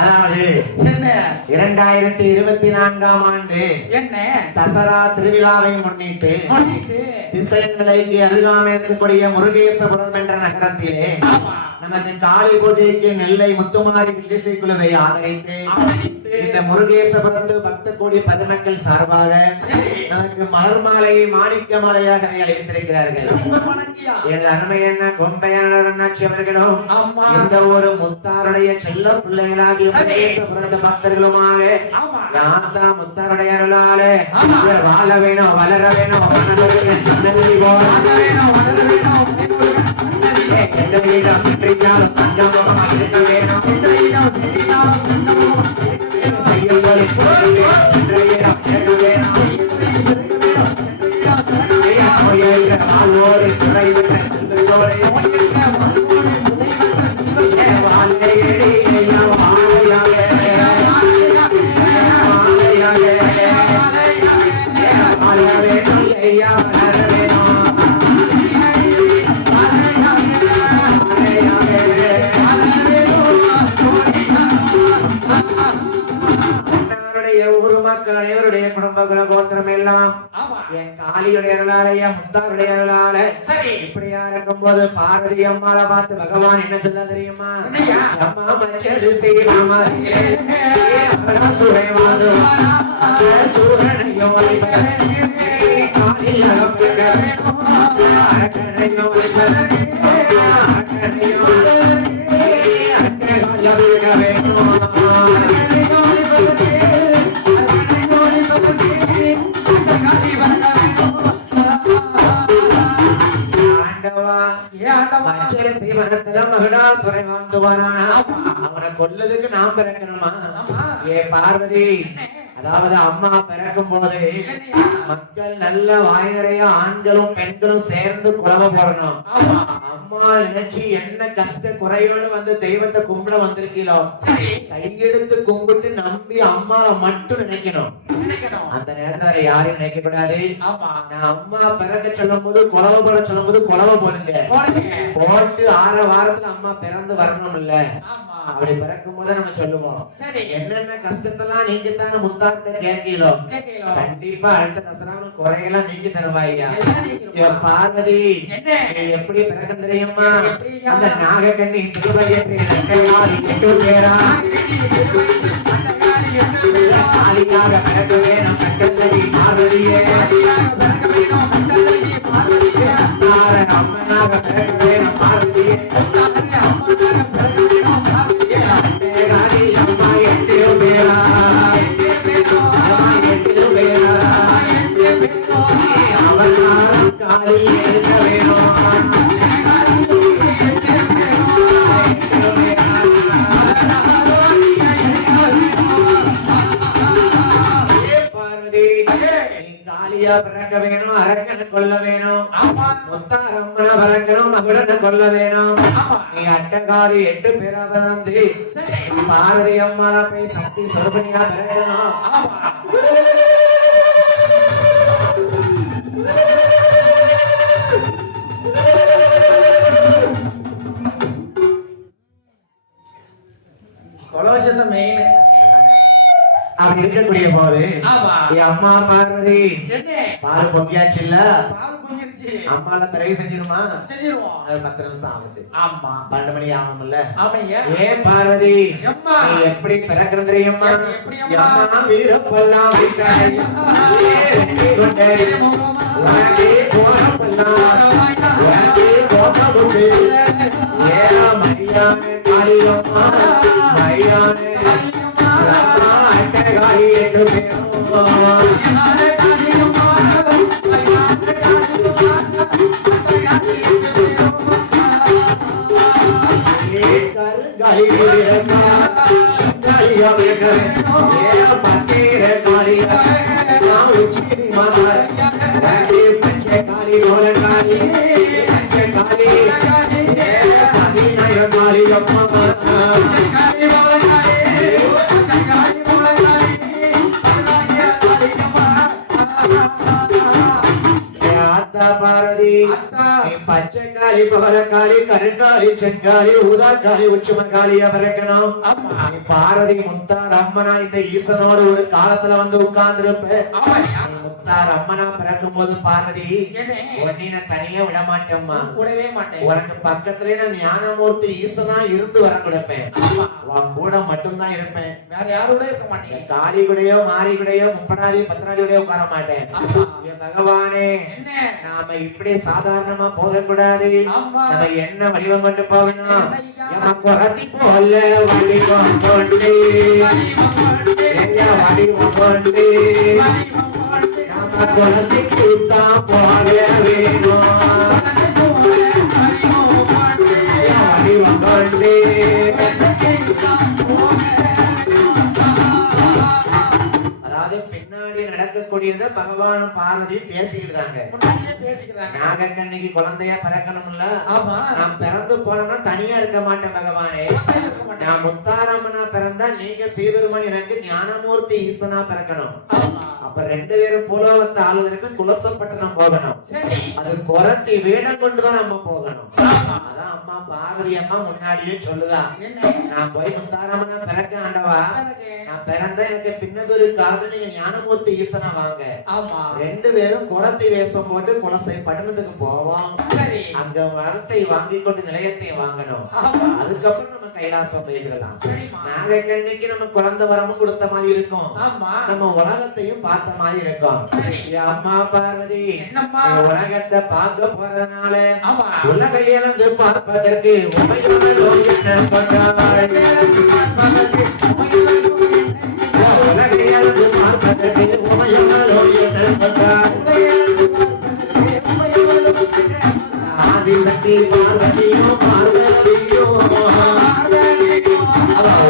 அதாவது 2024ஆம் ஆண்டு தசரா திருவிழாவை முன்னிட்டு திசையன்மலைக்கு அருகாமையில் இருக்கக்கூடிய முருகேசபுரம் என்ற நகரத்திலே நமது காளி பூஜைக்கு நெல்லை முத்துமாரி வில்லிசை குழுவை ஆதரித்து இந்த முருகேசபுரத்து பக்த கோடி பெருமக்கள் சார்பாக நமக்கு மலர் மாலையை மாணிக்க மாலையாகவே அளித்திருக்கிறார்கள். எனது அருமையான கொம்பையான அண்ணாச்சி அவர்களும் இந்த ஒரு முத்தாருடைய செல்ல பிள்ளைகளாகிய முருகேசபுரத்து பக்தர்களுமாக யாத்தா முத்தாருடைய அருளாலே வாழ வேணும், வளர வேணும், சன்னதி போல எந்த வீடும் சென்றாலும் தங்கமாக இருக்க வேணும். செய்யும்போது சென்ற வீடம் கேட்க வேணும். வாழ்வோடு துறைவிட்ட செல்வத்தோடு அனைவருடைய குடும்பங்கள கோத்திரம் எல்லாம் என் காளியுடைய அருளாலய முத்தாருடைய அருளால இப்படியா இருக்கும் போது பார்வதி அம்மாவை பார்த்து பகவான் என்ன சொல்ல தெரியுமா? அம்மா மச்சரு செய்யாமா சுரைவாது சூரனையோ அவனை கொல்லதுக்கு நாம் பிறக்கணுமா? ஏ பார்வதி, அதாவது அம்மா பிறக்கும் போது மக்கள் நல்ல வாய் நிறைய ஆண்களும் பெண்களும் சேர்ந்து குழம்ப போடணும். அம்மா நினைச்சு என்ன கஷ்ட குறையோடு வந்து தெய்வத்தை கும்பிட வந்திருக்கீங்களோ கையெடுத்து கும்பிட்டு நம்பி அம்மாவை மட்டும் நினைக்கணும். அந்த நேரத்துல யாரையும் நினைக்க கூடாது. நான் அம்மா பிறக்க சொல்லும் போது குழவ போட சொல்லும் போது குழவ போடுங்க, போட்டு 6 வாரத்துல அம்மா பிறந்து வரணும் இல்ல? அப்படி பிறக்கும் போது நம்ம சொல்லுவோம் என்னென்ன கஷ்டத்தெல்லாம் நீங்க தானே முத்தாட்ட கேட்கலோ கண்டிப்பா அடுத்த கஷ்டம் குறையெல்லாம் நீங்க தருவாய்யா. பார்வதி எப்படி பிறக்கம் தெரியுமா? அந்த நாகக்கண்ணி காளியாக பிறக்க வேணும் கட்டத்தடி பார்வதியே, அம்மனாக பிறக்க வேணும் பார்வதியே. பிறக்க வேணும், அரக்கனை கொல்ல வேணும், முத்தாரம்மனை பிறக்கணும், மகுடனை கொல்ல வேணும். நீ அட்டகாரி 8 பேரா பிறந்து பார்வதி அம்மால போய் சக்தி சொர்பனியா பிறக்கணும். கொலவச்சத்தை மெயின் அப்படி இருக்கக்கூடிய போது அம்மா பார்வதி பால் பொங்கியாச்சு இல்ல? அம்மால பிறகு செஞ்சிருமா? அது 10 நிமிஷம் ஆகுது. 12 மணி ஆகும்ல? ஏன் பார்வதி நீ எப்படி பிறக்கிற தெரியுமா? அம்மா வீரப்பெல்லாம் பார்வதி பச்சை பச்சைக்காளி பவரக்காளி கருங்காளி செங்காளி ஊதாக்காளி உச்சுமக்காளியா பிறக்கணும். நீ பார்வதி முத்தார் அம்மனா இந்த ஈசனோடு ஒரு காலத்துல வந்து உட்கார்ந்து இருப்ப. முத்தார் அம்மனா பிறக்கும் போது பார்வதி ஒன்னின தனியா விட மாட்டேம்மா, விடவே மாட்டேன். உனக்கு பக்கத்துல நான் ஞானமூர்த்தி ஈசனா இருந்து வர கொடுப்பேன். உன் கூட மட்டும்தான் இருப்பேன், வேற யாரோட இருக்க மாட்டேன். காளி கூடயோ மாறி கூடயோ முப்படாதி பத்திராளி கூடயோ உட்கார மாட்டேன். பகவானே நாம இப்படி சாதாரணமா போக கூடாது, நம்ம என்ன வடிவம் கொண்டு போகணும். குறத்தி போல வடிவம் கொண்டு வடிவம் கொண்டு நம்ம குலசிக்குத்தான் போக வேணும். வடிவம் கொண்டு பின்னாடி நடக்கக்கூடியத பகவானும் பார்வதியும் பேசிக்கிட்டாங்க. நாகக்கண்ணிக்கு குழந்தையா பிறக்கணும்ல, நான் பிறந்து போனோம்னா தனியா இருக்க மாட்டேன் பகவானே. நான் முத்தாரம்மனா பிறந்தா நீங்க சீதருமன் எனக்கு ஞானமூர்த்தி ஈசனா பிறக்கணும். அப்ப ரெண்டு பேரும் புலவத்தை ஆளுவதற்கு குலசப்பட்டணம் போகணும். அது குறத்தி வேடம் கொண்டுதான் நம்ம போகணும். அதான் அம்மா பார்வதி அம்மா முன்னாடியே சொல்லுதா, நான் போய் முத்தாரம்மனா பிறக்க ஆண்டவா, நான் பிறந்த எனக்கு பின்னதொரு காலத்துல நீங்க ஞானமூர்த்தி ஈசனா வாங்க. ரெண்டு பேரும் குறத்தி வேஷம் போட்டு குலசை பட்டணத்துக்கு போவோம். அங்க வரத்தை வாங்கி கொண்டு நிலையத்தை வாங்கணும். அதுக்கப்புறம் நம்ம கைலாசம் போய்க்கலாம். நாகக்கண்ணிக்கு நம்ம குழந்தை வரமும் கொடுத்த மாதிரி இருக்கும், நம்ம உலகத்தையும் பார்த்த மாதிரி இருக்கும். அம்மா பார்வதி உலகத்தை பார்க்க போறதுனால உலக இழந்து பார்ப்பதற்கு உமையவளோ என்ன பண்றாள். உலக இழந்து பார்ப்பதற்கு உமையவளோ என்ன பண்றாள். ஆதிசக்தி பார்வதியோ பார்வதியோ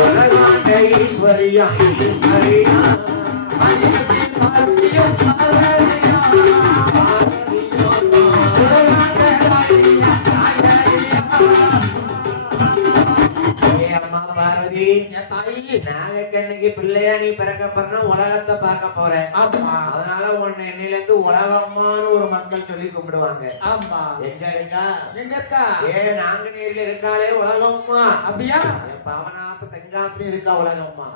உலகாண்ட ஈஸ்வரியா ஈஸ்வரியா. ஆதிசக்தி பார்வதியோ பார்வதியோ அம்மா பார்வதி நாகக்கண்ணிக்கு பிள்ளையா நீ பிறக்க போற, உலகத்தை பார்க்க போற. அதனால உன்னை என்னையில இருந்து உலகம்மான்னு ஒரு மக்கள் சொல்லி கும்பிடுவாங்க. எங்க இருக்கா எங்க இருக்கா நாங்குநேரில இருக்காளே உலகம்மா. அப்படியா? பாவனாச தென்காசில இருக்கா உலகம்மா.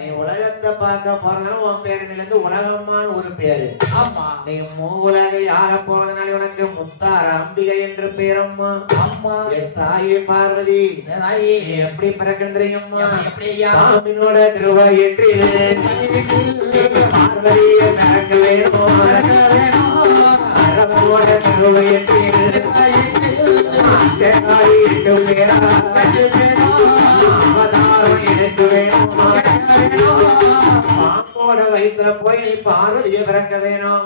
நீ உலகத்தை பார்க்க போறதுனால உன் பேரு இருந்து உலகம்மான்னு ஒரு பேரு. நீ மூவுலக யார போறதுனால உனக்கு முத்தார அம்பிகை என்று பேரம்மா. என் தாயே பார்வதி நீ எப்படி பிறக்கின்றீங்கம்மா? பாம்பினோட திருவயிற்றில் பார்வதியை பிறக்க வேணும். அரவனோட திருவயிற்றில் அவதாரம் எடுத்து வேணும். பாம்போட வயிற்றுல போய் நீ பார்வதியை பிறக்க வேணும்.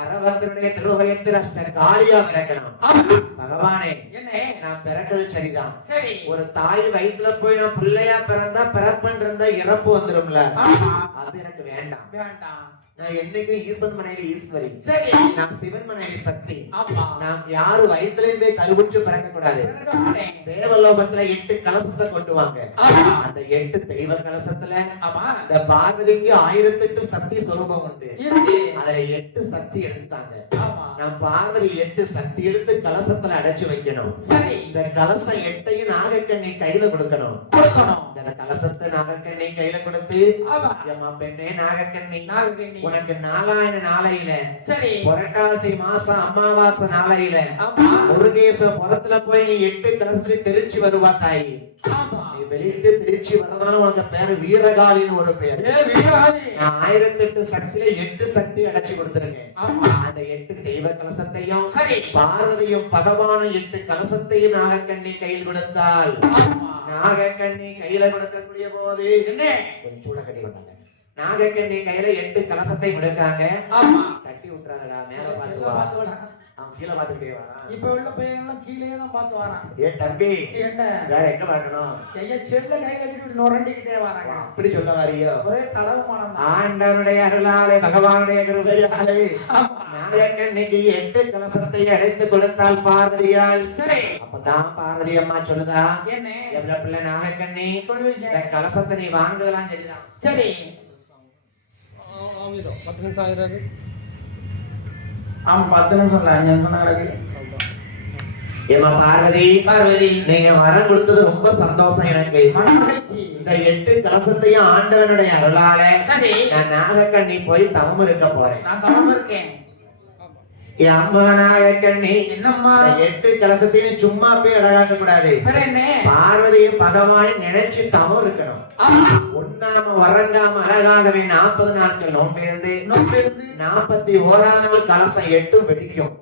அரவத்தினுடைய திருவயத்தில் அஷ்ட காளியா பிறக்கணும். பகவானே நான் பிறக்கிறது சரிதான், ஒரு தாய் வயிற்றுல போய் நான் பிள்ளையா பிறந்தா பிறப்பன் இருந்தா இறப்பு வந்துடும்ல, அது எனக்கு வேண்டாம். நான் என்னைக்கு ஈஸ்வரன் மனைவி ஈஸ்வரி, நான் சிவன் மனைவி சக்தி. நான் யாரு வயிற்றுலயும் போய் கருவுற்று பிறக்க கூடாது. தேவலோகத்துல 8 கலசத்தை கொண்டு வாங்க. அந்த 8 தெய்வ கலசத்துல இந்த பார்வதிக்கு 1008 சக்தி ஸ்வரூபம் உண்டு. அதுல 8 சக்தி எடுத்தாங்க. நான் பார்வதி 8 சக்தி எடுத்து கலசத்துல அடைச்சு வைக்கணும். இந்த கலசம் 8ஐயும் நாகக்கண்ணி கையில கொடுக்கணும். இந்த கலசத்தை நாகக்கண்ணி கையில கொடுத்து, பெண்ணே நாகக்கண்ணி உனக்கு நாலாயன நாளையில புரட்டாசி மாசம் அமாவாசை நாளையில முருகேச புறத்துல போய் நீ 8 கலசத்துல தெரிச்சு வருவா தாய். நீ வெளியிட்டு திருச்சி வரதால உனக்கு பேரு வீரகாலின்னு ஒரு பேரு. நான் 1008 சக்தியில 8 சக்தி அடைச்சு கொடுத்திருக்கேன். அந்த 8 தெய்வ கலசத்தையும் பார்வதியும் பகவானும் 8 கலசத்தையும் நாகக்கண்ணி கையில் கொடுத்தால், நாகக்கண்ணி கையில கொடுக்கக்கூடிய போது என்ன கொஞ்சம் சூட கட்டி கொண்டாங்க. நாகக்கண்ணி கையில 8 கலசத்தை கொடுத்தாங்க. தட்டி விட்டுறாதடா, மேல பார்த்து வா. அவன் கீழே பார்த்துக்கிட்டே வரான். இப்ப உள்ள பையன் கீழே தான் பார்த்து வரான். ஏ தம்பி என்ன வேற எங்க பார்க்கணும்? ஐயா செல்ல கை வச்சுட்டு நொரண்டிக்கிட்டே வராங்க. அப்படி சொல்ல வாரியோ? ஒரே தலவமானம். ஆண்டவனுடைய அருளாலே பகவானுடைய கிருபையாலே நாகக்கண்ணிக்கு 8 கலசத்தை அடைத்து கொடுத்தால் பார்வதியால். அப்பதான் பார்வதி அம்மா சொல்லுதா, என்ன எவ்வளவு பிள்ளை நாகக்கண்ணி சொல்லுங்க, இந்த கலசத்தை நீ வாங்கலாம். சரிதான், சரி 10 நிமிஷம் ஆகிறது. ஆமா 10 நிமிஷம் இல்ல 5 நிமிஷம் கிடக்கு. ஏமா பார்வதி, பார்வதி நீங்க வரம் கொடுத்தது ரொம்ப சந்தோஷம் எனக்கு. மனமகிழ்ச்சி. இந்த 8 கலசத்தையும் ஆண்டவனுடைய அருளால சரி நான் நாகக்கண்ணி போய் தவம் இருக்க போறேன். நான் தவம் இருக்கேன். என் அம்மா நாகக்கண்ணி, என்னம்மா 8 கலசத்தையும் சும்மா போய் அழகாக்க கூடாது. பார்வதியும் பகவான் நினைச்சு தவம் இருக்கணும். உண்ணாம உறங்காம அழகாகவே 40 நாட்கள் நோம்பிருந்து 41ஆம் நாள் கலசம் 8 வெடிக்கும்.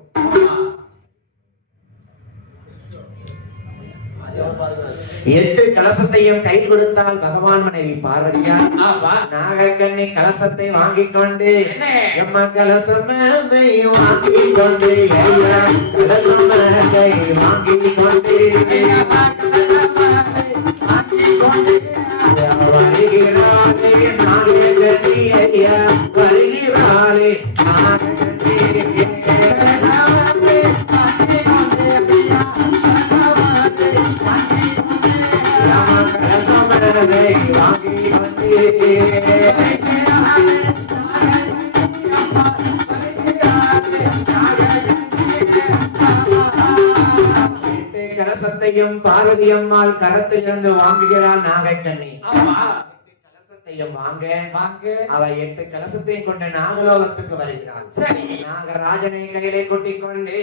8 கலசத்தையும் கை கொடுத்தால் பகவான் மனைவி பார்வதியா நாகக்கண்ணி கலசத்தை வாங்கிக் கொண்டு எம்மா கலசமதை வாங்கிக் கொண்டு கலசமதை வாங்கிக் கொண்டு வருகிறாளே நாகக்கண்ணி ஐயா வருகிறாளே நாகக்கண்ணி கலசத்தையும் பார்வதி அம்மாள் கரத்திலிருந்து வாங்குகிறாள் நாகக்கண்ணி. கலசத்தையும் வாங்க அவ 8 கலசத்தையும் கொண்டு நாகலோகத்துக்கு வருகிறாள். சரி, நாகராஜனை கையிலே கூட்டிக் கொண்டு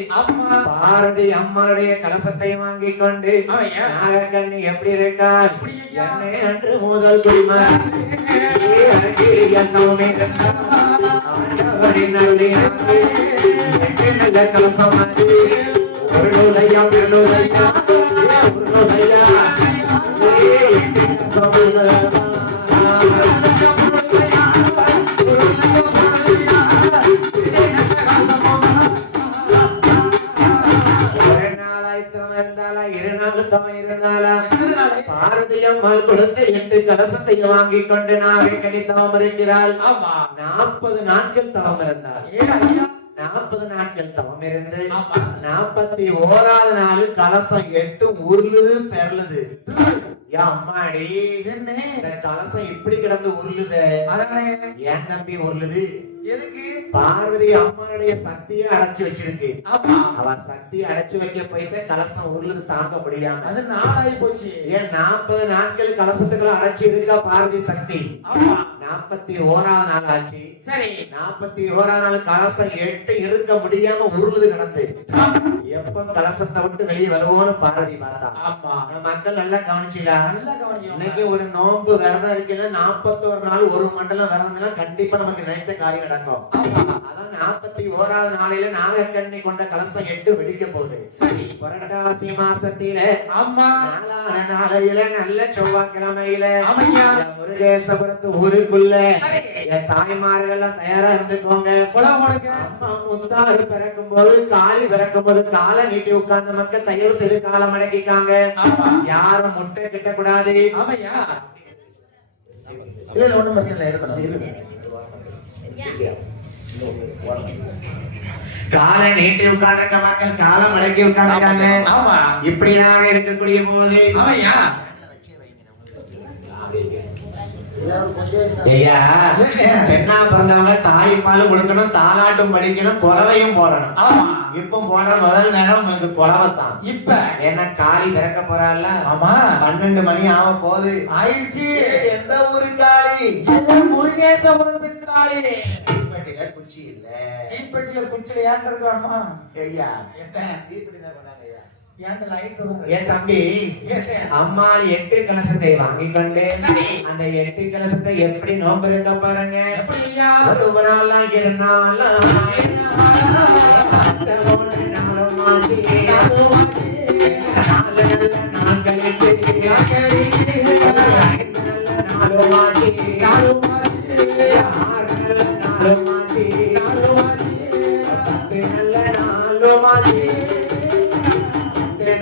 பார்வதி அம்மாளுடைய கலசத்தை வாங்கிக் கொண்டு நாகக்கண்ணி எப்படி இருக்காள்? என்னை அன்று முதல் குடிமகன் நல்ல கலசம் உருளுதையா பெருளுதையா உருளுதையா பார்வதி அம்மாள் கொடுத்த 8 கலசத்தையும் வாங்கிக் கொண்டு நாகக்கண்ணி தவம் இருக்கிறாள். 40 நாட்கள் தவம் இருந்தாள். 40 நாட்கள் தவம் இருந்து 41ஆவது நாள் கலசம் 8 உருளுது பெறலுது. அம்மாடி என்ன இந்த கலசம் இப்படி கிடந்து உருளுது? ஏன் தம்பி உருளுது? எதுக்கு? பார்வதி அம்மாவுடைய சக்தியை அடைச்சு வச்சிருக்கு. அவ சக்தியை அடைச்சு வைக்க போயிட்டு கலசம் உருளுது தாங்க முடியாம அது நாளாகி போச்சு. ஏன் 40 நாட்கள் கலசத்துக்குள்ள அடைச்சு இருக்கா பார்வதி சக்தி. 41ஆவது நாள் ஆச்சு. சரி, 41ஆவது நாள் கலசம் 8 இருக்க முடியாம உருளுது கிடந்து. எப்ப கலசத்தை விட்டு வெளியே வருவோம்னு பார்வதி பார்த்தா. மக்கள் நல்லா கவனிச்சீங்களா? இன்னைக்கு ஒரு நோன்பு விரதம் இருக்குல்ல, 41 நாள் ஒரு மண்டலம் விரதம்னா கண்டிப்பா நமக்கு நினைத்த காரியம் நடக்கும். அதான் 41ஆவது நாளில நாகக்கண்ணி கொண்ட கலசம் 8 வெடிக்க போகுது. சரி, புரட்டாசி மாசத்தில நாளையில நல்ல செவ்வாய்க்கிழமையில முருகேசபுரத்து ஊருக்குள்ள என் தாய்மார்கள் எல்லாம் தயாரா இருந்துக்கோங்க. அம்மா முத்தாறு பிறக்கும் போது காலி பிறக்கும் போது காலை நீட்டி உட்கார்ந்த மக்கள் தயவு செய்து காலம் அடக்கிக்காங்க. யாரும் முட்டை கிட்ட கூடாது. ஒண்ணும் பிரச்சனை இருக்கணும். காலை நீட்டி உட்கார்ந்த மக்கள் காலம் அடக்கி உட்கார்ந்துருக்காங்க. இப்படியாக இருக்கக்கூடிய போது பெண்ணா பிறந்தவங்க தாய்ப்பாலும் கொடுக்கணும், தாலாட்டும் படிக்கணும், கொலவையும் போடணும். இப்ப போன முதல் நேரம் உங்களுக்கு கொலவைத்தான். இப்ப என்ன காளி பிறக்க போறாள். ஆமா, 12 மணி ஆக போகுது. ஆயிடுச்சு. எந்த ஊரு காளி? முருகேசபுரத்து காளி. தீப்பெட்டியில குச்சி இல்ல. தீப்பெட்டியில குச்சில ஏன் இருக்கணுமா? ஐயா தீப்பெட்டி தான் கொண்டாங்க. என் தம்பி அம்மா 8 கலசத்தை வாங்கிக் கொண்டு அந்த 8 கலசத்தை எப்படி நோம்பு இருக்க பாருங்க. ஒரு நாள் இருந்தாலும்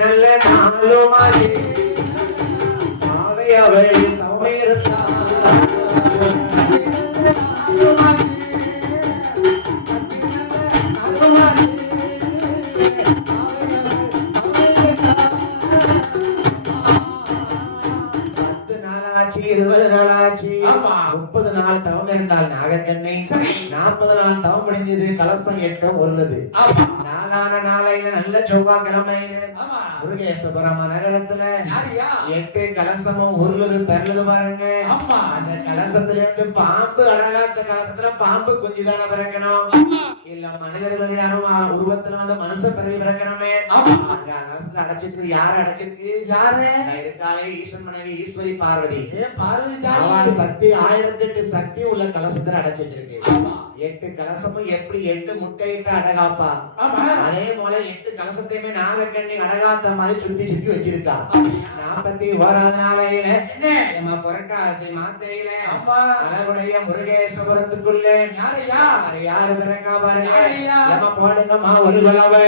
நல்ல நாளோ மாறி அவள் தவமிருந்தாள். ஆச்சு, 20 நாள் ஆச்சு, 30 நாள் தவம் இருந்தால் நாகக்கண்ணி 40 நாள் தவம் முடிஞ்சது கலசம் 8 உருளுது நாளான நாளையில நல்ல செவ்வாய்க்கிழமையில முருகேஸ்வரம் நகரத்துல 8 கலசமும் உருளுது பெறலுது பாருங்க அந்த கலசத்துல இருந்து பாம்பு அழகாத்த கலசத்துல பாம்பு குஞ்சுதான பிறக்கணும் இல்ல மனிதர்கள் யாரும் உருவத்துல வந்து மனுஷ பிறகு பிறக்கணுமே அந்த கலசத்துல அடைச்சிருக்கு யாரு அடைச்சிருக்கு யாரு இருக்காளே ஈஸ்வரன் மனைவி ஈஸ்வரி பார்வதி சக்தி 1008 சக்தி உள்ள கலசத்துல அடைச்சு வச்சிருக்கு 8 கலசமும் எப்படி 8 முட்டையிட்டு அடகாப்பா அதே போல 8 கலசத்தையுமே நாகக்கண்ணி அடகாத்த மாதிரி சுத்தி சுத்தி வச்சிருக்கா 41வது நாளையில நம்ம புரட்டாசி மாத்தையில அழகுடைய முருகேஸ்வரத்துக்குள்ள யாரு பிறக்கா பாருங்க நம்ம போடுங்கம்மா ஒரு குலவை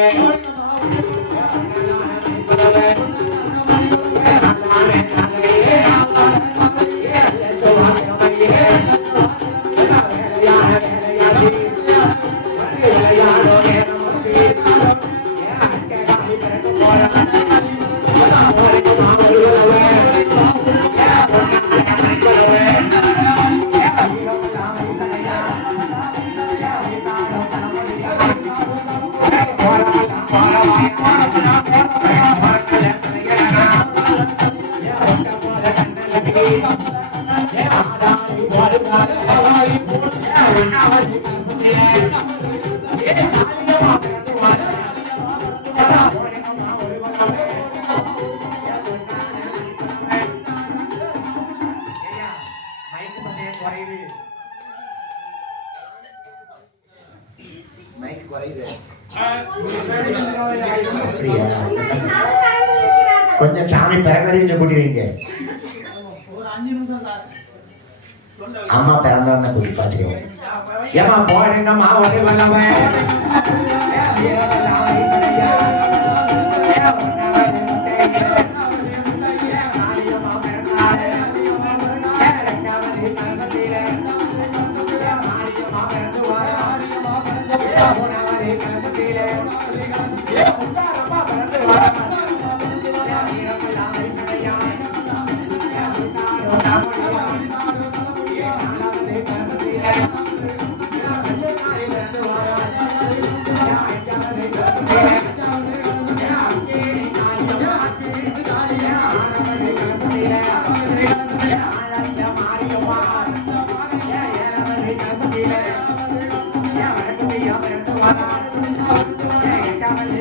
கொஞ்சம் சாமி பிறந்தறிஞ்ச கூட்டி வைங்க அம்மா பிறந்தவன கூட்டி பாத்துக்கோங்க ஏமா போடுங்கம்மா ஒரு வல்லவன் Come on.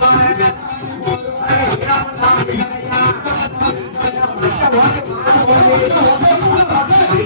Thank you. Kali